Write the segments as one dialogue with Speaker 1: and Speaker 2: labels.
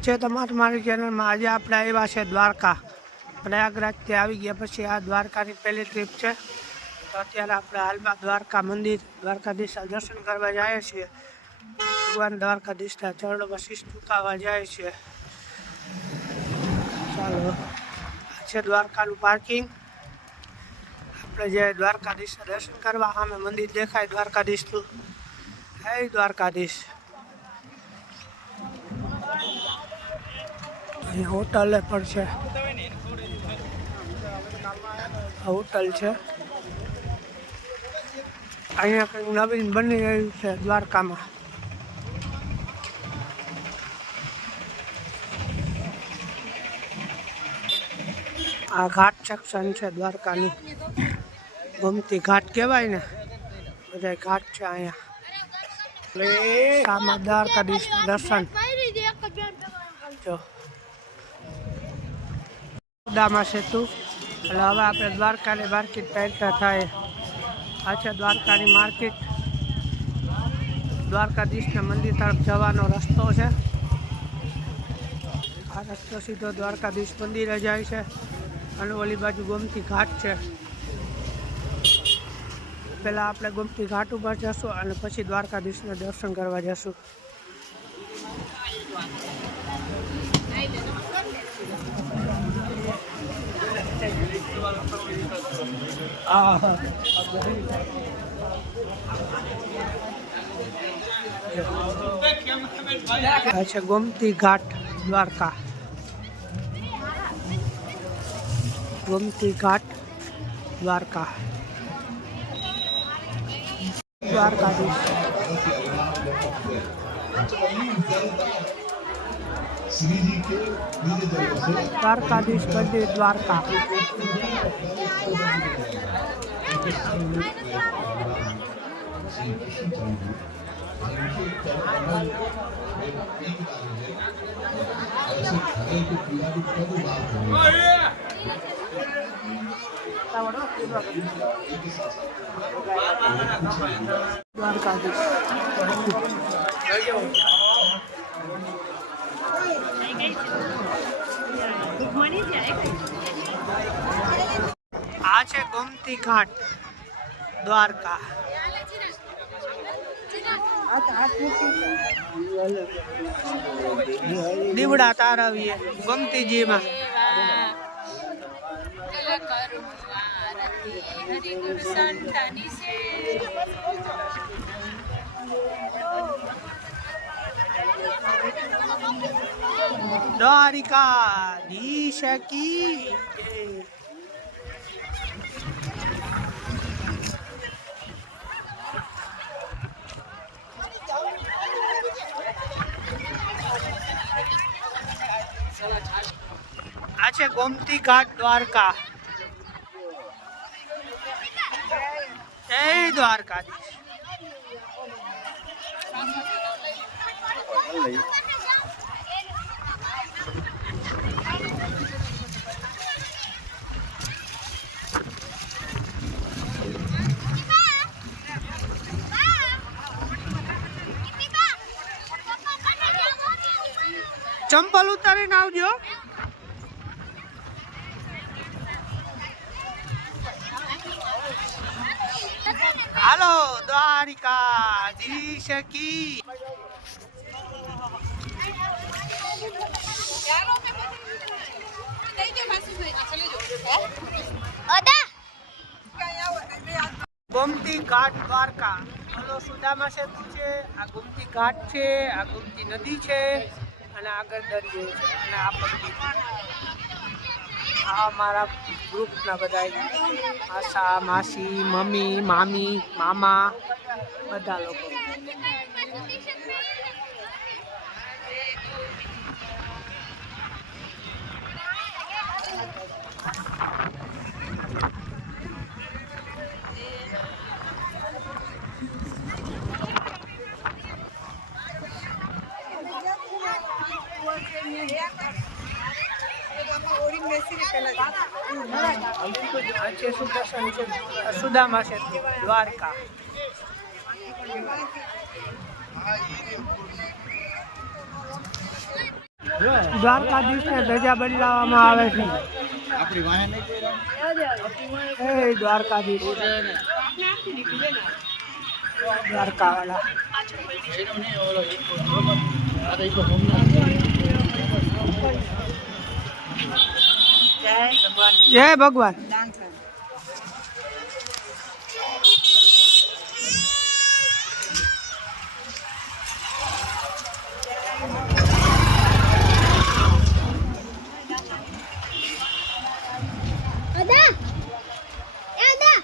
Speaker 1: છે તમારે મારી ચેનલમાં આજે આપણે આવ્યા છે દ્વારકા. પ્રયાગરાજથી આવી ગયા પછી આ દ્વારકાની પહેલી ટ્રીપ છે. તો અત્યારે આપણે હાલમાં દ્વારકા મંદિર, દ્વારકાધીશના દર્શન કરવા જઈએ છીએ. ભગવાન દ્વારકાધીશના ચરણોમાં શીશ ચૂકાવવા જાય છે. ચાલો, આ છે દ્વારકાનું પાર્કિંગ આપણે જે દ્વારકાધીશના દર્શન કરવા સામે મંદિર દેખાય દ્વારકાધીશનું. હે દ્વારકાધીશ. અહીંયા હોટલે પણ છે. હોટલ છે. અહીંયા કંઈક નવીન બની રહ્યું છે દ્વારકામાં. આ ઘાટ સેક્શન છે દ્વારકાનું. ગમતી ઘાટ કહેવાય ને બધા ઘાટ છે અહીંયા. દ્વારકા દ્વારકાધીશ દર્શન. જો. દામા સેતુ. એટલે હવે આપણે દ્વારકાની માર્કેટ પહેરતા થાય. આ છે દ્વારકાની માર્કેટ. દ્વારકાધીશના મંદિર તરફ જવાનો રસ્તો છે. આ રસ્તો સીધો દ્વારકાધીશ મંદિરે જાય છે. અને ઓલી બાજુ ગોમતી ઘાટ છે. પહેલાં આપણે ગોમતી ઘાટ ઉપર જશું અને પછી દ્વારકાધીશના દર્શન કરવા જશું. આ છે ગોમતી ઘાટ દ્વારકા. ગોમતી ઘાટ દ્વારકા. દ્વારકાધીશ. દ્વારકાધીશ મંદિર દ્વારકા. દ્વારકાધીશ. આ છે ગોમતી ઘાટ દ્વારકા. દીવડા તારાવીએ ગોમતીજીમાં. દ્વારિકા ધીશ કી જય. આ છે ગોમતી ઘાટ દ્વારકા જય દ્વારકાધીશ ચંપલ ઉતારીને આવજો. હાલો દ્વારિકા જી કી ગોમતી ઘાટ દ્વારકા. ઓલો સુદામા સેતુ છે આ ગોમતી ઘાટ છે આ ગોમતી નદી છે. અને આગળ દરિયો અને આપણે આ મારા ગ્રુપના બધા આશા માસી, મમ્મી, મામી, મામા, બધા લોકો. સુદામા છે દ્વારકા દ્વારકાધીશને ધજા બદલાવવામાં આવે છે દ્વારકા દ્વારકાધીશ દ્વારકાવાળા. જય ભગવાન.
Speaker 2: અદા! એ અદા!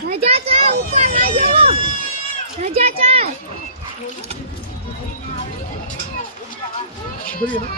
Speaker 2: ધજા ચા ઉપર ના જવો
Speaker 1: شكرا